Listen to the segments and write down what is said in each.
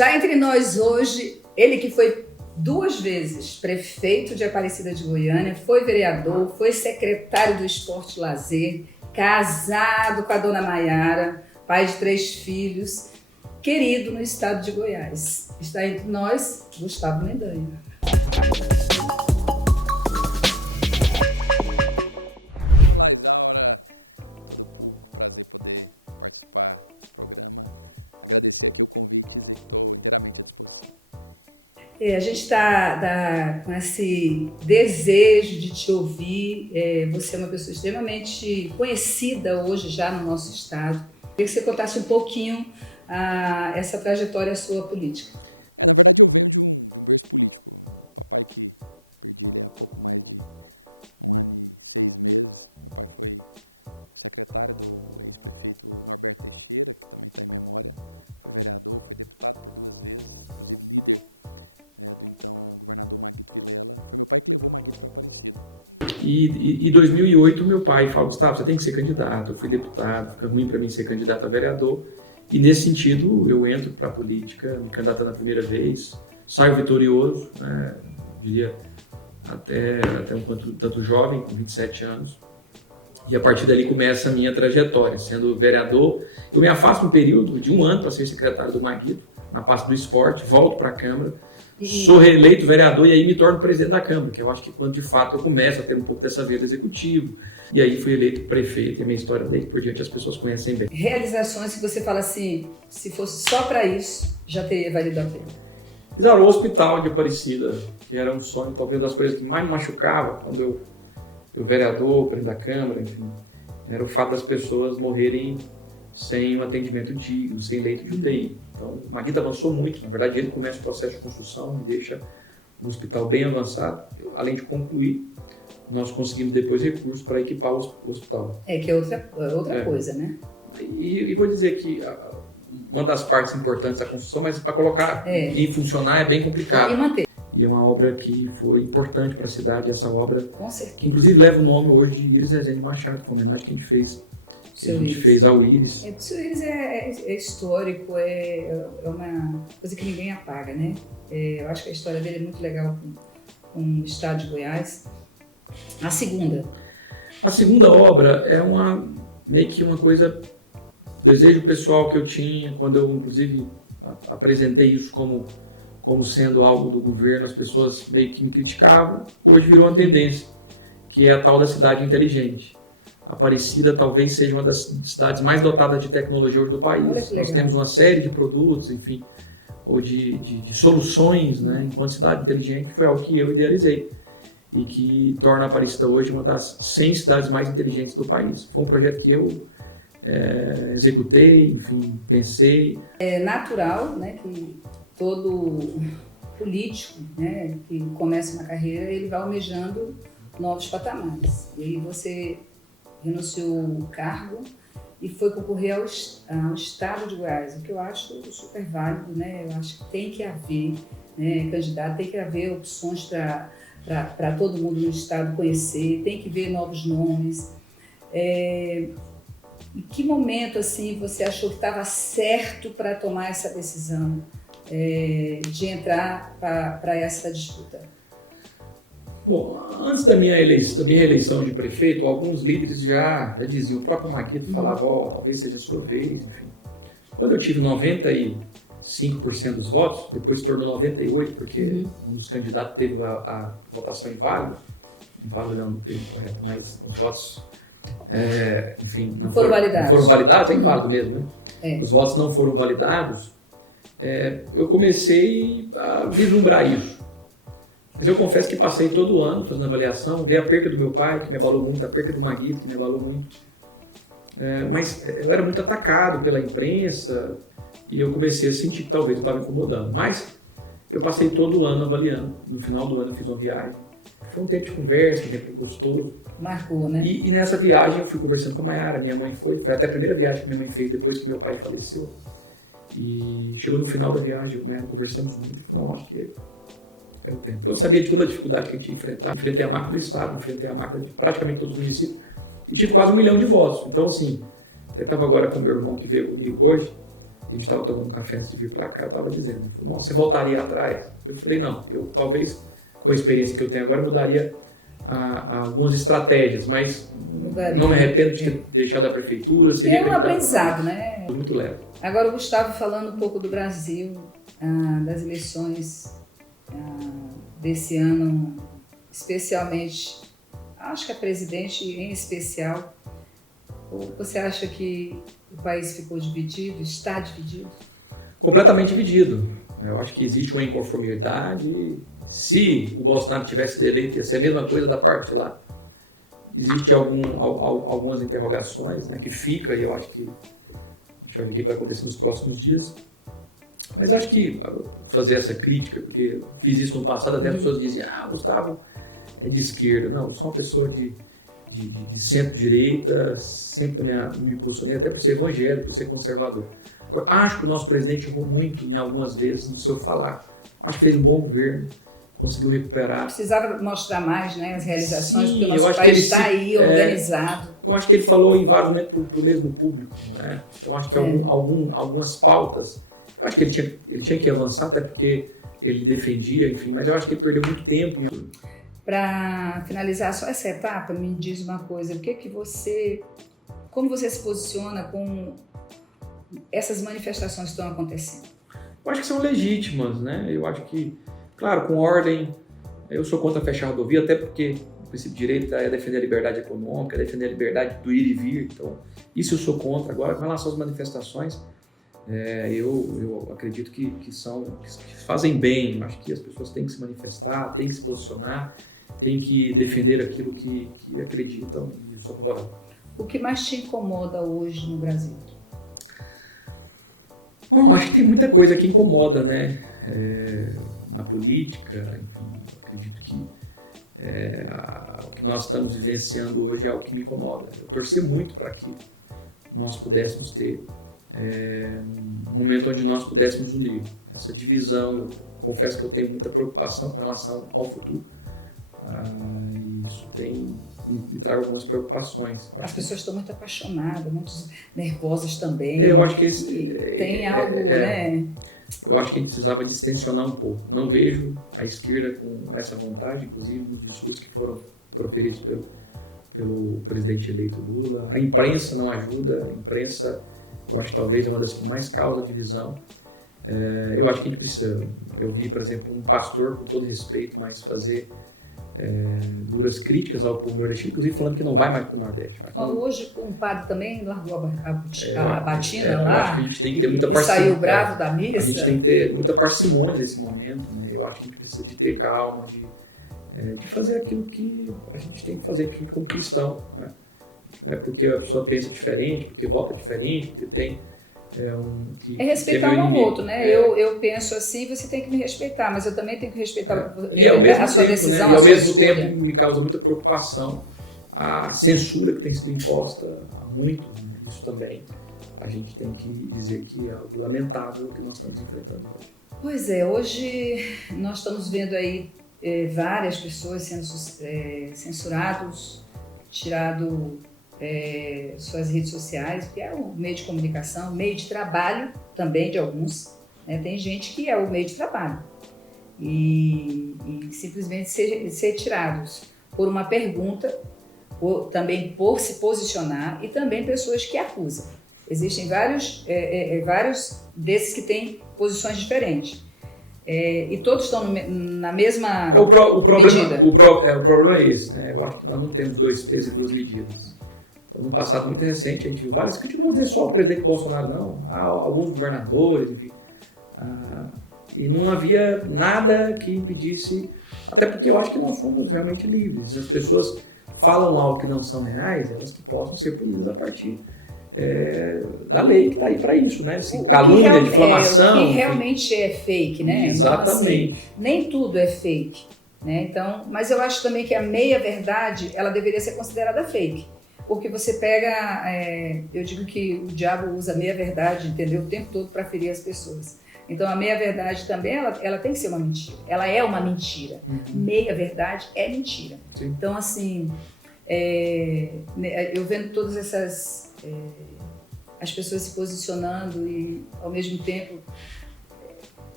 Está entre nós hoje ele que foi 2 vezes prefeito de Aparecida de Goiânia, foi vereador, foi secretário do Esporte e Lazer, casado com a dona Maiara, pai de 3 filhos, querido no estado de Goiás. Está entre nós Gustavo Mendanha. A gente está com esse desejo de te ouvir. Você é uma pessoa extremamente conhecida hoje já no nosso estado. Queria que você contasse um pouquinho essa trajetória sua política. E em 2008 meu pai falou: Gustavo, você tem que ser candidato. Eu fui deputado, fica ruim para mim ser candidato a vereador. E nesse sentido eu entro para a política, me candidatando a primeira vez, saio vitorioso, né, diria até um tanto jovem, com 27 anos. E a partir dali começa a minha trajetória, sendo vereador. Eu me afasto um período de 1 ano para ser secretário do Maguito, na pasta do esporte, volto para a Câmara, sou reeleito vereador e aí me torno presidente da Câmara, que eu acho que quando de fato eu começo a ter um pouco dessa veia do executivo. E aí fui eleito prefeito e a minha história daí por diante as pessoas conhecem bem. Realizações que você fala assim, se fosse só para isso, já teria valido a pena. Fizeram o hospital de Aparecida, que era um sonho, talvez das coisas que mais me machucava quando eu vereador, presidente da Câmara, enfim, era o fato das pessoas morrerem sem um atendimento digno, sem leito de UTI. Então, o Maguito avançou muito, na verdade ele começa o processo de construção e deixa o hospital bem avançado. Além de concluir, nós conseguimos depois recursos para equipar o hospital. Que é outra coisa, né? E vou dizer que uma das partes importantes da construção, mas para colocar em funcionar é bem complicado. E manter. E é uma obra que foi importante para a cidade, essa obra, Com certeza, que inclusive leva o nome hoje de Íris Rezende Machado, que foi uma homenagem que a gente fez ao Íris. O seu Íris é histórico, é uma coisa que ninguém apaga, né? Eu acho que a história dele é muito legal com o estado de Goiás. A segunda obra é meio que uma coisa, desejo pessoal que eu tinha, quando eu inclusive apresentei isso como sendo algo do governo, as pessoas meio que me criticavam, hoje virou uma tendência, que é a tal da cidade inteligente. Aparecida talvez seja uma das cidades mais dotadas de tecnologia hoje do país. Nós temos uma série de produtos, enfim, ou de soluções, né, enquanto cidade inteligente, que foi algo que eu idealizei e que torna a Aparecida hoje uma das 100 cidades mais inteligentes do país. Foi um projeto que eu executei, enfim, pensei. É natural, né, que todo político, né, que começa uma carreira, ele vai almejando novos patamares. E aí você renunciou o cargo e foi concorrer ao estado de Goiás, o que eu acho super válido, né? Eu acho que tem que haver, né, candidato, tem que haver opções para todo mundo no estado conhecer, tem que ver novos nomes. Em que momento assim você achou que estava certo para tomar essa decisão de entrar para essa disputa? Bom, antes da minha eleição de prefeito, alguns líderes já diziam, o próprio Maguito falava, talvez seja a sua vez, enfim. Quando eu tive 95% dos votos, depois se tornou 98%, porque um dos candidatos teve a votação inválida não teve correto, mas os votos, enfim, não foram validados, é inválido mesmo, né? Os votos não foram validados, eu comecei a vislumbrar isso. Mas eu confesso que passei todo ano fazendo avaliação, ver a perca do meu pai, que me abalou muito, a perca do Maguito, que me abalou muito. Mas eu era muito atacado pela imprensa e eu comecei a sentir que talvez eu estava incomodando. Mas eu passei todo o ano avaliando. No final do ano eu fiz uma viagem. Foi um tempo de conversa, um tempo gostoso. Marcou, né? E nessa viagem eu fui conversando com a Maiara, minha mãe foi até a primeira viagem que minha mãe fez depois que meu pai faleceu. E chegou no final da viagem, eu e a Maiara conversamos muito e falou, acho que é o tempo. Eu sabia de toda a dificuldade que a gente ia enfrentar. Enfrentei a marca do estado, enfrentei a marca de praticamente todos os municípios e tive quase 1 milhão de votos. Então, assim, eu estava agora com meu irmão que veio comigo hoje a gente estava tomando um café antes de vir para cá, eu estava dizendo, você voltaria atrás? Eu falei, não, eu talvez, com a experiência que eu tenho agora, mudaria algumas estratégias, mas não me arrependo de ter deixado a prefeitura. É um aprendizado, né? Muito leve. Agora, o Gustavo, falando um pouco do Brasil, das eleições desse ano, especialmente, acho que a presidente em especial, você acha que o país ficou dividido, está dividido? Completamente dividido. Eu acho que existe uma inconformidade. Se o Bolsonaro tivesse eleito, ia ser a mesma coisa da parte lá. Existem algumas interrogações, né, que fica, e eu acho que a gente vai ver o que vai acontecer nos próximos dias. Mas acho que fazer essa crítica, porque fiz isso no passado, até as pessoas diziam, Gustavo é de esquerda. Não, eu sou uma pessoa de centro-direita, sempre me posicionei, até por ser evangélico, por ser conservador. Eu acho que o nosso presidente errou muito em algumas vezes no seu falar. Acho que fez um bom governo, conseguiu recuperar. Precisava mostrar mais, né, as realizações, Sim, porque o nosso país está aí organizado. Eu acho que ele falou em vários momentos para o mesmo público, né? Eu acho que algumas pautas, eu acho que ele tinha que avançar, até porque ele defendia, enfim, mas eu acho que ele perdeu muito tempo. Para finalizar só essa etapa, me diz uma coisa, como você se posiciona com essas manifestações que estão acontecendo? Eu acho que são legítimas, né? Eu acho que, claro, com ordem, eu sou contra fechar a rodovia, até porque o princípio de direito é defender a liberdade econômica, é defender a liberdade do ir e vir, então isso eu sou contra. Agora, com relação às manifestações, eu acredito que fazem bem. Eu acho que as pessoas têm que se manifestar, têm que se posicionar, têm que defender aquilo que acreditam, e eu sou favorável. O que mais te incomoda hoje no Brasil? Bom, acho que tem muita coisa que incomoda, né? Na política, enfim, acredito que o que nós estamos vivenciando hoje é algo que me incomoda. Eu torcia muito para que nós pudéssemos ter um momento onde nós pudéssemos unir. Essa divisão, eu confesso que eu tenho muita preocupação com relação ao futuro. Isso me traga algumas preocupações. As pessoas estão muito apaixonadas, muito nervosas também. Eu acho que tem algo, né? Eu acho que a gente precisava distensionar um pouco. Não vejo a esquerda com essa vontade, inclusive nos discursos que foram proferidos pelo presidente eleito Lula. A imprensa não ajuda. A imprensa, eu acho que talvez é uma das que mais causa divisão. Eu acho que a gente precisa. Eu vi, por exemplo, um pastor, com todo respeito, mas fazer duras críticas ao povo nordestino, inclusive falando que não vai mais para o Nordeste. Hoje um padre também largou a batina lá. Eu acho que a gente tem que ter muita parcimônia. Saiu bravo da missa. A gente tem que ter muita parcimônia nesse momento, né? Eu acho que a gente precisa de ter calma, de fazer aquilo que a gente tem que fazer, principalmente como cristão, né? Não é porque a pessoa pensa diferente, porque vota diferente, porque tem respeitar um ao outro, né? Eu penso assim, você tem que me respeitar, mas eu também tenho que respeitar a sua decisão, né? E ao mesmo tempo me causa muita preocupação a censura que tem sido imposta há muito, né? Isso também a gente tem que dizer que é algo lamentável o que nós estamos enfrentando hoje. Pois é, hoje nós estamos vendo aí várias pessoas sendo censurados, tirado suas redes sociais, que é o meio de comunicação, meio de trabalho também de alguns, né? Tem gente que é o meio de trabalho e simplesmente ser tirados por uma pergunta, também por se posicionar, e também pessoas que acusam. Existem vários desses que têm posições diferentes. E todos estão na mesma medida. O problema é esse, né? Eu acho que nós não temos dois pesos e duas medidas. Então, no passado muito recente, a gente viu várias críticas, não vou dizer só o presidente Bolsonaro, não. Há alguns governadores, enfim. E não havia nada que impedisse, até porque eu acho que nós somos realmente livres. As pessoas falam algo que não são reais, elas que possam ser punidas a partir da lei que está aí para isso, né? Assim, calúnia, difamação. O que realmente é fake, né? Exatamente. Então, assim, nem tudo é fake, né? Então, mas eu acho também que a meia-verdade, ela deveria ser considerada fake. Porque você pega, eu digo que o diabo usa meia-verdade, entendeu? O tempo todo para ferir as pessoas. Então a meia-verdade também, ela tem que ser uma mentira. Ela é uma mentira. Meia-verdade é mentira. Sim. Então, assim, eu vendo todas essas as pessoas se posicionando e, ao mesmo tempo,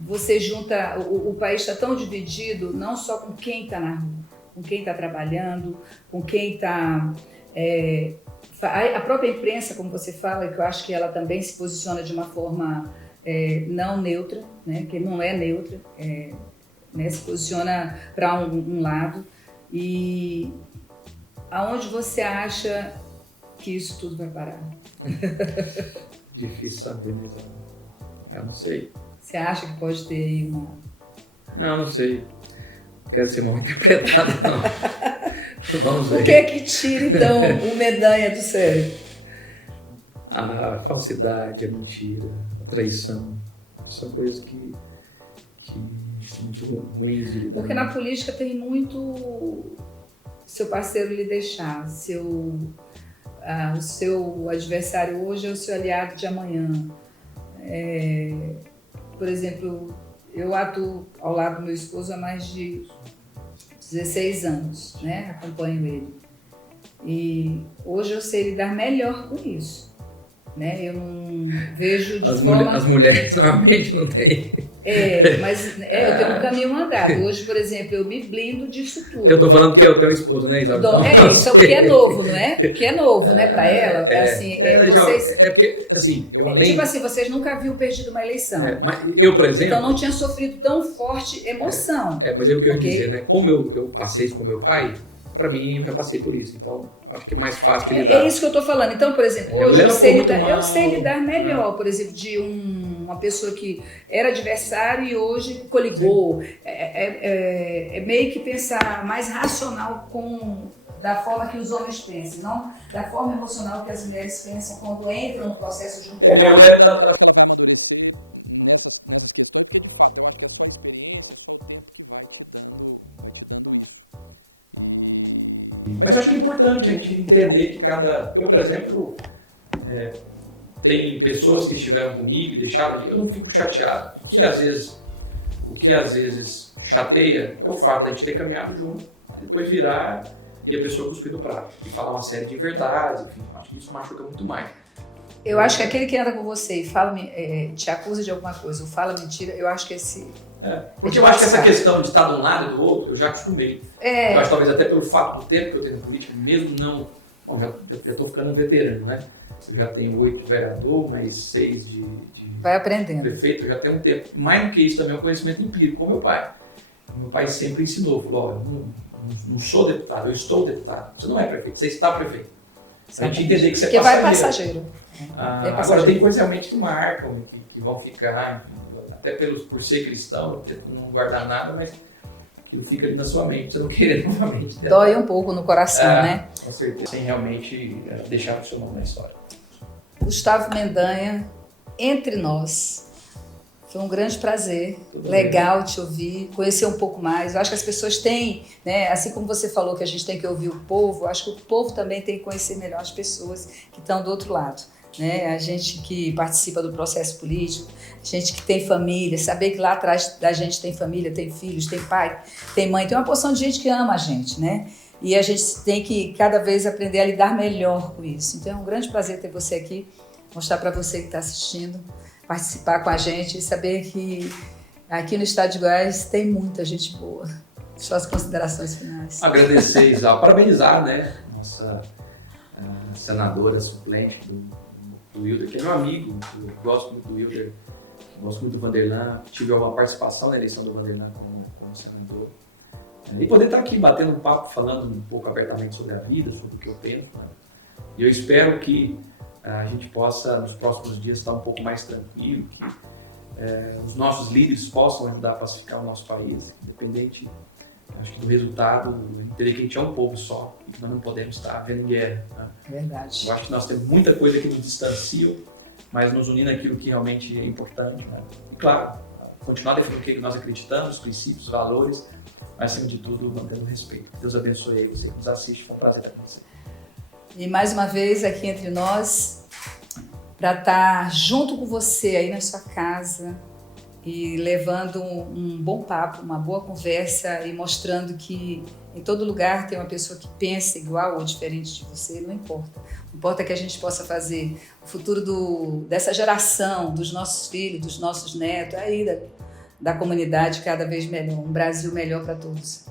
você junta... O país está tão dividido, não só com quem está na rua, com quem está trabalhando, com quem está... a própria imprensa, como você fala, que eu acho que ela também se posiciona de uma forma não neutra, né, que não é neutra, né, se posiciona para um lado. E aonde você acha que isso tudo vai parar? Difícil saber, né, Isabel? Eu não sei. Você acha que pode ter aí uma... Não sei. Não quero ser mal interpretado, não. Vamos ver. O que é que tira, então, o Mendanha do sério? A falsidade, a mentira, a traição. São coisas que são muito ruins de lidar. Porque na política tem muito seu parceiro lhe deixar, o seu adversário hoje é o seu aliado de amanhã. Por exemplo, eu atuo ao lado do meu esposo há mais de 16 anos, né? Acompanho ele. E hoje eu sei lidar melhor com isso, né? Eu não vejo de forma... As mulheres normalmente não têm. Mas eu tenho um caminho andado. Hoje, por exemplo, eu me blindo disso tudo. Eu tô falando que eu tenho esposa, né, Isabel? Então porque é novo, não é? Porque é novo, né, pra ela. Vocês... porque, assim, eu além... Tipo assim, vocês nunca haviam perdido uma eleição. Mas eu, por exemplo... Então não tinha sofrido tão forte emoção. Mas é o que eu ia dizer, né? Como eu passei isso com meu pai, pra mim, eu já passei por isso. Então, acho que é mais fácil de lidar. É isso que eu tô falando. Então, por exemplo, hoje eu sei lidar melhor, por exemplo, de uma pessoa que era adversário e hoje coligou. É meio que pensar mais racional da forma que os homens pensam, não da forma emocional que as mulheres pensam quando entram no processo junto com Mas eu acho que é importante a gente entender que eu, por exemplo, tem pessoas que estiveram comigo e deixaram, eu não fico chateado. O que às vezes chateia é o fato de a gente ter caminhado junto, depois virar e a pessoa cuspir do prato e falar uma série de verdades, enfim, acho que isso machuca muito mais. Eu acho que aquele que anda com você e te acusa de alguma coisa ou fala mentira, eu acho que esse... Porque eu acho que essa questão de estar de um lado e do outro, eu já acostumei. Eu acho talvez até pelo fato do tempo que eu tenho na política, mesmo não... Bom, já estou ficando veterano, né? Eu já tenho 8 vereador, mais 6 de vai aprendendo. Prefeito, eu já tenho um tempo. Mais do que isso também é um conhecimento empírico, com meu pai. Meu pai sempre ensinou, falou, eu não sou deputado, eu estou deputado. Você não é prefeito, você está prefeito. A gente entender que você é passageiro. Vai passageiro. Agora tem coisas realmente que marcam, que vão ficar, até por ser cristão, não guardar nada, mas aquilo fica ali na sua mente, você não querer novamente. Dói um pouco no coração, né? Com certeza, sem realmente deixar o seu nome na história. Gustavo Mendanha, entre nós. Foi um grande prazer, Tudo legal te ouvir, conhecer um pouco mais. Eu acho que as pessoas têm, né, assim como você falou que a gente tem que ouvir o povo, eu acho que o povo também tem que conhecer melhor as pessoas que estão do outro lado. Né? A gente que participa do processo político, a gente que tem família, saber que lá atrás da gente tem família, tem filhos, tem pai, tem mãe, tem uma porção de gente que ama a gente, né? E a gente tem que cada vez aprender a lidar melhor com isso. Então é um grande prazer ter você aqui, mostrar para você que está assistindo, participar com a gente e saber que aqui no estado de Goiás tem muita gente boa. Suas considerações finais. Agradecer, Isal, parabenizar, né? Nossa senadora suplente do Wilder, que é meu amigo, eu gosto muito do Wilder, gosto muito do Vanderlan, tive uma participação na eleição do Vanderlan como senador. E poder estar aqui batendo um papo, falando um pouco abertamente sobre a vida, sobre o que eu penso. Né? E eu espero que a gente possa, nos próximos dias, estar um pouco mais tranquilo, que os nossos líderes possam ajudar a pacificar o nosso país, independente, acho que do resultado, entender que a gente é um povo só e que nós não podemos estar vendo guerra. Né? Verdade. Eu acho que nós temos muita coisa que nos distancia, mas nos unir naquilo que realmente é importante. Né? E claro, continuar defendendo o que nós acreditamos, os princípios, os valores, mas acima de tudo, mantendo respeito. Deus abençoe aí, você que nos assiste, foi um prazer estar com você. E mais uma vez aqui entre nós, para estar junto com você aí na sua casa, e levando um bom papo, uma boa conversa e mostrando que em todo lugar tem uma pessoa que pensa igual ou diferente de você, não importa. O importa que a gente possa fazer o futuro dessa geração, dos nossos filhos, dos nossos netos, aí da comunidade cada vez melhor, um Brasil melhor para todos.